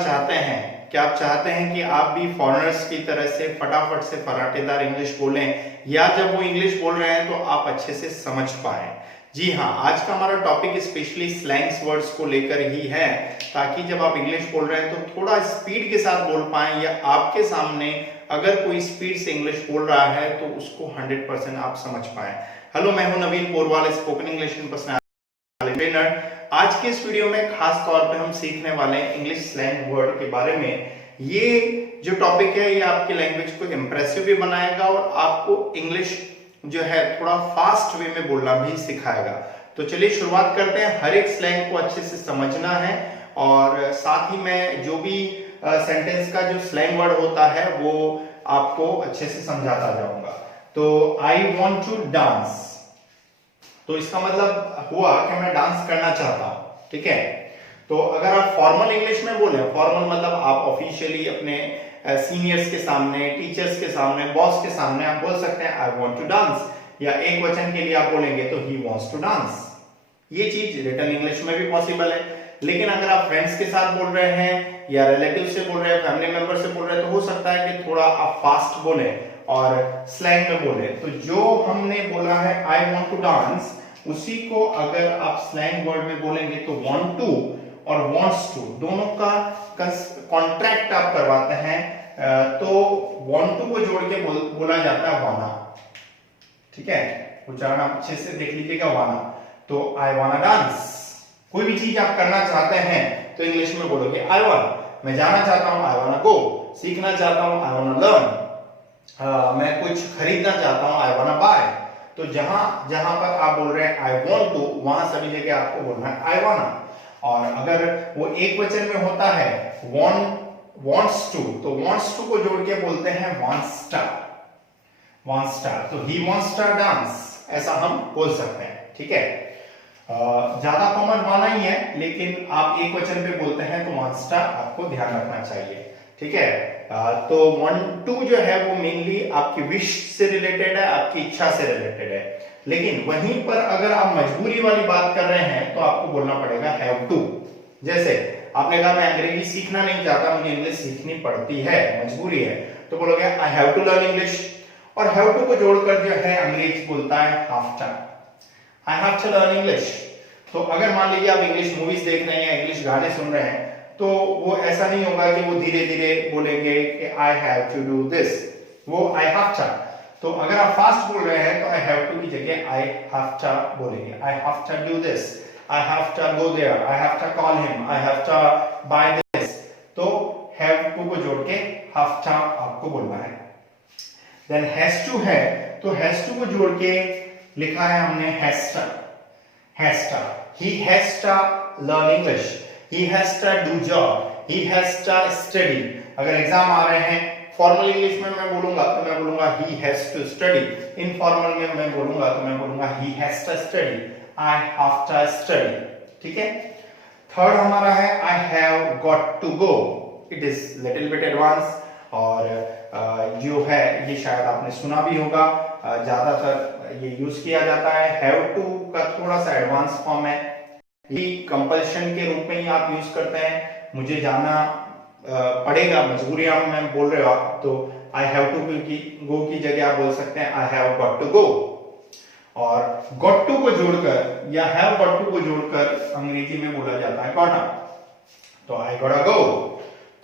चाहते हैं, क्या आप चाहते हैं कि आप भी फॉरेनर्स की तरह से फटाफट से फराटेदार इंग्लिश बोलें, या जब वो इंग्लिश बोल रहे हैं तो आप अच्छे से समझ पाए? जी हाँ, आज का हमारा टॉपिक स्पेशली स्लैंग्स वर्ड्स को लेकर ही है, ताकि जब आप इंग्लिश बोल रहे हैं तो थोड़ा स्पीड के साथ बोल पाएं, या आपके सामने अगर कोई स्पीड से इंग्लिश बोल रहा है तो उसको 100% आप समझ पाएं। हेलो, मैं हूं Naveen Porwal, spoken English personality trainer. आज के इस वीडियो में खास तौर पे हम सीखने वाले हैं इंग्लिश स्लैंग वर्ड के बारे में। ये जो टॉपिक है ये आपकी लैंग्वेज को इंप्रेसिव भी बनाएगा और आपको इंग्लिश जो है थोड़ा फास्ट वे में बोलना भी सिखाएगा। तो चलिए शुरुआत करते हैं। हर एक स्लैंग को अच्छे से समझना है और साथ ही में जो भी सेंटेंस का जो स्लैंग वर्ड होता है वो आपको अच्छे से समझाता जाऊंगा। तो आई वॉन्ट टू डांस, तो इसका मतलब हुआ कि मैं डांस करना चाहता हूं, ठीक है। तो अगर आप फॉर्मल इंग्लिश में बोले, फॉर्मल मतलब आप ऑफिशियली अपने सीनियर्स के सामने, टीचर्स के सामने, बॉस के सामने आप बोल सकते हैं आई वांट टू डांस, या एक वचन के लिए आप बोलेंगे तो ही वांट्स टू डांस। ये चीज रिटन इंग्लिश में भी पॉसिबल है। लेकिन अगर आप फ्रेंड्स के साथ बोल रहे हैं या रिलेटिव से बोल रहे हैं, फैमिली मेंबर से बोल रहे हैं, तो हो सकता है कि थोड़ा आप फास्ट बोले और स्लैंग में बोले। तो जो हमने बोला है आई वांट टू डांस, उसी को अगर आप स्लैंग वर्ड में बोलेंगे तो वांट टू और वांट्स टू दोनों का कॉन्ट्रैक्ट आप करवाते हैं, तो वांट टू को जोड़ के बोला जाता है वाना, ठीक है। उच्चारण आप अच्छे से देख लीजिएगा, वाना। तो आई वाना डांस, कोई भी चीज आप करना चाहते हैं तो इंग्लिश में बोलोगे आई वांट। मैं जाना चाहता हूं, आई वाना गो। सीखना चाहता हूं, आई वाना लर्न। मैं कुछ खरीदना चाहता हूं, आई वाना बाय। तो जहां जहां पर आप बोल रहे हैं आई वांट टू, वहां सभी जगह आपको बोलना है आई वाना। और अगर वो एक वचन में होता है wants to, तो wants to को जोड़ के बोलते हैं wants to, तो he wants to dance, ऐसा हम बोल सकते हैं, ठीक है। ज्यादा कॉमन वाना ही है, लेकिन आप एक वचन पे बोलते हैं तो wants to आपको ध्यान रखना चाहिए, ठीक है। तो want to जो है वो मेनली आपकी विश से रिलेटेड है, आपकी इच्छा से रिलेटेड है। लेकिन वहीं पर अगर आप मजबूरी वाली बात कर रहे हैं तो आपको बोलना पड़ेगा हैव टू। जैसे आपने कहा मैं अंग्रेजी सीखना नहीं चाहता, मुझे इंग्लिश सीखनी पड़ती है, मजबूरी है, तो बोलोगे I have to learn English. और हैव टू को जोड़कर जो है अंग्रेज बोलता है have to, I have to learn English. तो अगर मान लीजिए आप इंग्लिश मूवीज देख रहे हैं, इंग्लिश गाने सुन रहे हैं, तो वो ऐसा नहीं होगा कि वो धीरे धीरे बोलेंगे कि I have to do this, वो आई हैव टू। तो अगर आप फास्ट बोल रहे हैं तो आई हैव टू की जगह आई हैव टू बोलेंगे, I have to do this, I have to go there, I have to call him, I have to buy this. तो हैव टू को जोड़ के हैव टू आपको बोलना है। देन हैज टू है, तो हैज टू को जोड़ के लिखा है हमने has to, he has to learn English, he has to do job, he has to study। अगर एग्जाम आ रहे हैं, फॉर्मल इंग्लिश में मैं बोलूंगा तो मैं बोलूंगा he has to study, informal में मैं बोलूंगा तो मैं बोलूंगा he has to study, I have to study, ठीक है। थर्ड हमारा है I have got to go, it is little bit advanced, और जो है ये शायद आपने सुना भी होगा, ज्यादातर ये यूज किया जाता है। हैव टू का थोड़ा सा एडवांस फॉर्म है, ये कंपल्शन के रूप में ही आप यूज करते हैं, मुझे जाना पड़ेगा, मजबूरियां में बोल रहे हो आप, तो आई हैव टू गो की जगह आप बोल सकते हैं I have got to go. और गॉट टू को जोड़कर या हैव गॉट टू को जोड़कर अंग्रेजी में बोला जाता है गॉटा, तो आई गॉटा गो।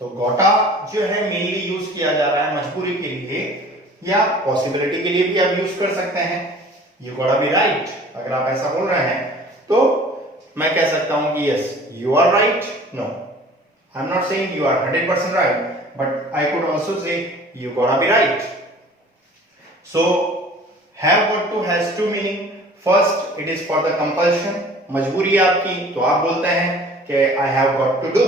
तो गॉटा जो है मेनली यूज किया जा रहा है मजबूरी के लिए, या पॉसिबिलिटी के लिए भी आप यूज कर सकते हैं। यू गॉटा बी राइट, अगर आप ऐसा बोल रहे हैं तो मैं कह सकता हूं कि yes you are right, no I'm not saying you are 100% right, but I could also say you gotta be right. So have got to has two meaning. First, it is for the compulsion, मजबूरी आपकी, तो आप बोलते हैं कि I have got to do।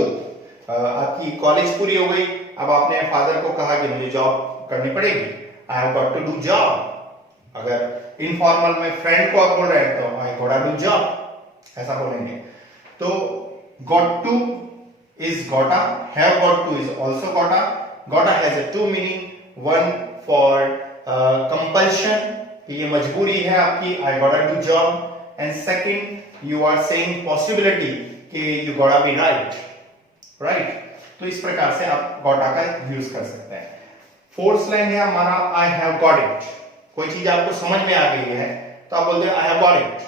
आपकी college पूरी हो गई, अब आपने फादर को कहा कि मुझे जॉब करनी पड़ेगी, I have got to do job। अगर इनफॉर्मल में फ्रेंड को आप बोल रहे हैं तो I gotta do job, ऐसा बोलेंगे। तो got to is gotta, have got to is also gotta। gotta has a two meaning, one for compulsion, ये मजबूरी है आपकी, I gotta do job, and second you are saying possibility कि you gotta be right, right। तो इस प्रकार से आप गोटा का यूज कर सकते हैं। फोर्थ स्लैंग है हमारा आई हैव गॉट इट। कोई चीज आपको समझ में आ गई है तो आप बोलते हैं आई हैव गॉट इट,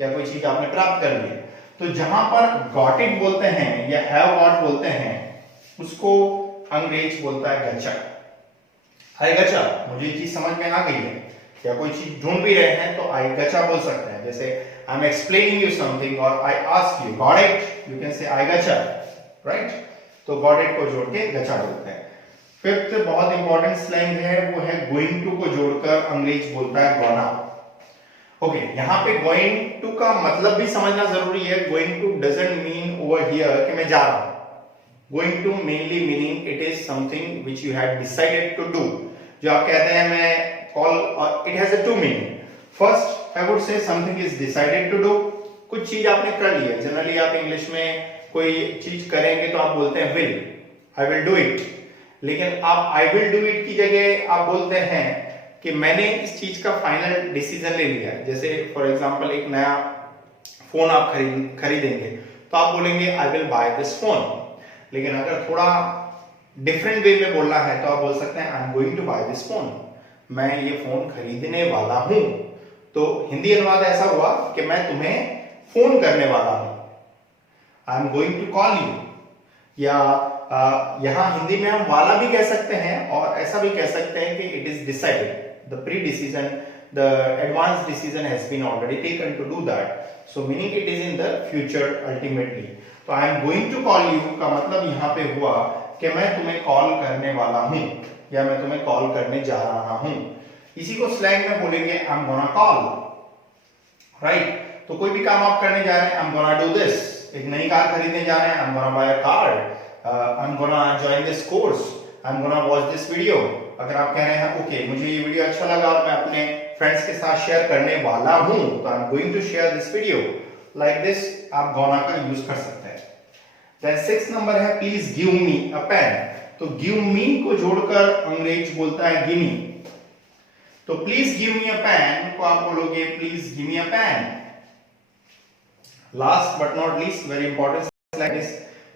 या कोई चीज आपने प्राप्त कर ली है। तो जहां पर गॉट इट बोलते हैं या हैव गॉट बोलते हैं उसको अंग्रेज बोलता है गचा। आई गचा, मुझे चीज समझ में आ गई है, या कोई चीज ढूंढ भी रहे हैं तो आई गचा बोल सकते हैं। जैसे I am explaining you something और I ask you got it, you can say I गचा, राइट। तो गॉट इट को जोड़ के गचा बोलते हैं। फिफ्थ बहुत इंपॉर्टेंट स्लैंग है वो है गोइंग टू को जोड़कर अंग्रेज बोलता है गोना। ओके, यहाँ पे गोइंग टू का मतलब भी समझना जरूरी है। Going to doesn't mean over here कि मैं जा रहा हूं। Going to mainly meaning it is something which you have decided to do. जो आप कहते हैं मैं call, it has a two meaning. First I would say something is decided to do, कुछ चीज आपने कर ली है। जनरली आप इंग्लिश में कोई चीज करेंगे तो आप बोलते हैं will, I will do it. लेकिन आप आई विल डू इट की जगह आप बोलते हैं कि मैंने इस चीज का फाइनल डिसीजन ले लिया है। जैसे फॉर एग्जांपल एक नया फोन आप खरीदेंगे तो आप बोलेंगे I will buy this phone. लेकिन अगर थोड़ा डिफरेंट वे में बोलना है तो आप बोल सकते हैं I am going to buy this phone, मैं ये फोन खरीदने वाला हूं। तो हिंदी अनुवाद ऐसा हुआ कि मैं तुम्हें फोन करने वाला हूं, I am going to call you. या यहां हिंदी में हम वाला भी कह सकते हैं और ऐसा भी कह सकते हैं कि it is decided, the pre decision, the advance decision has been already taken to do that, so meaning it is in the future ultimately. तो I am going to call you का मतलब यहां पे हुआ कि मैं तुम्हें कॉल करने वाला हूं या मैं तुम्हें कॉल करने जा रहा हूं। इसी को स्लैंग में बोलेंगे I am gonna call, right. तो कोई भी काम आप करने जा रहे हैं, I am gonna do this. एक नई कार खरीदने जा रहे हैं, I am gonna buy a car, I am gonna join this course, I am gonna watch this video. अगर आप कह रहे हैं ओके मुझे ये वीडियो अच्छा लगा और मैं अपने फ्रेंड्स के साथ शेयर करने वाला हूं तो I am going to share this video, like this आप गोना का यूज कर सकते हैं। देन सिक्स्थ नंबर है please give me a pen. तो गिव मी को जोड़कर अंग्रेज बोलता है गिव मी। तो please give me a pen को आप बोलोगे please give me a pen. Last but not least very important is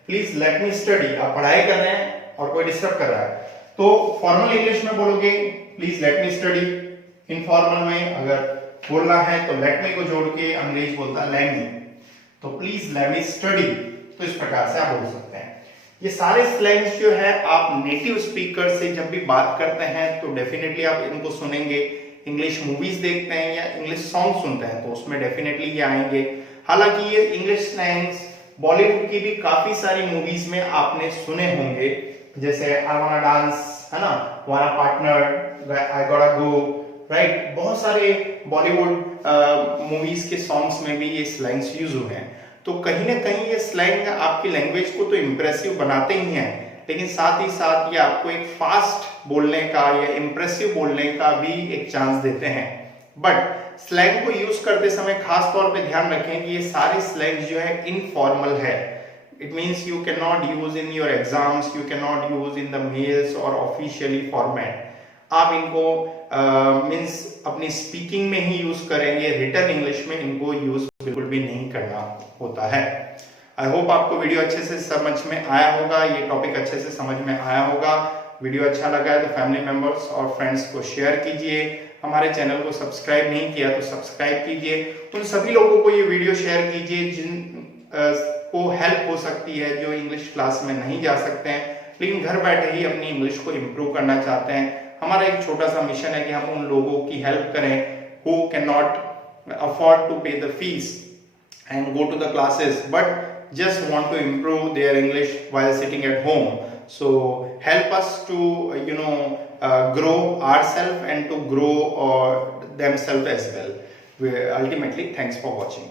please let me study. आप पढ़ाई कर रहे हैं और कोई डिस्टर्ब कर रहा है तो फॉर्मल इंग्लिश में बोलोगे please let me study. Informal में अगर बोलना है तो लेट मी को जोड़ के अंग्रेज बोलता है लेट मी। तो प्लीज लेट मी स्टडी, तो इस प्रकार से आप बोल सकते हैं। ये सारे स्लैंग्स जो है आप नेटिव स्पीकर से जब भी बात करते हैं तो डेफिनेटली आप इनको सुनेंगे। इंग्लिश मूवीज देखते हैं या इंग्लिश सॉन्ग सुनते हैं तो उसमें डेफिनेटली ये आएंगे। हालांकि ये इंग्लिश स्लैंग्स बॉलीवुड की भी काफी सारी मूवीज में आपने सुने होंगे, जैसे आई वांना डांस, है ना, वांना पार्टनर, आई गॉटा गो, राइट। बहुत सारे बॉलीवुड मूवीज के सॉन्ग्स में भी ये स्लैंग्स यूज हुए हैं। तो कहीं ना कहीं ये स्लैंग आपकी लैंग्वेज को तो इंप्रेसिव बनाते ही हैं, लेकिन साथ ही साथ ये आपको एक फास्ट बोलने का या इंप्रेसिव बोलने का भी एक चांस देते हैं। बट स्लैंग को यूज करते समय खास तौर पे ध्यान रखें कि ये सारे स्लैंग जो है इनफॉर्मल है। It means you can not use in your exams, you can not use in the mails और ऑफिशियली फॉर्मेट। आप इनको मीन्स अपनी स्पीकिंग में ही यूज करेंगे, रिटन इंग्लिश में इनको यूज बिल्कुल भी नहीं करना होता है। आई होप आपको वीडियो अच्छे से समझ में आया होगा, ये टॉपिक अच्छे से समझ में आया होगा। वीडियो अच्छा लगा है तो फैमिली मेंबर्स और फ्रेंड्स को शेयर कीजिए। हमारे चैनल को सब्सक्राइब नहीं किया तो सब्सक्राइब कीजिए। उन सभी लोगों को ये वीडियो शेयर कीजिए जिन को हेल्प हो सकती है, जो इंग्लिश क्लास में नहीं जा सकते हैं लेकिन घर बैठे ही अपनी इंग्लिश को इम्प्रूव करना चाहते हैं। हमारा एक छोटा सा मिशन है कि हम उन लोगों की हेल्प करें who cannot afford to pay the fees and go to the classes but just want to improve their English while sitting at home. So help us to grow ourselves and to grow themselves as well. Ultimately, thanks for watching.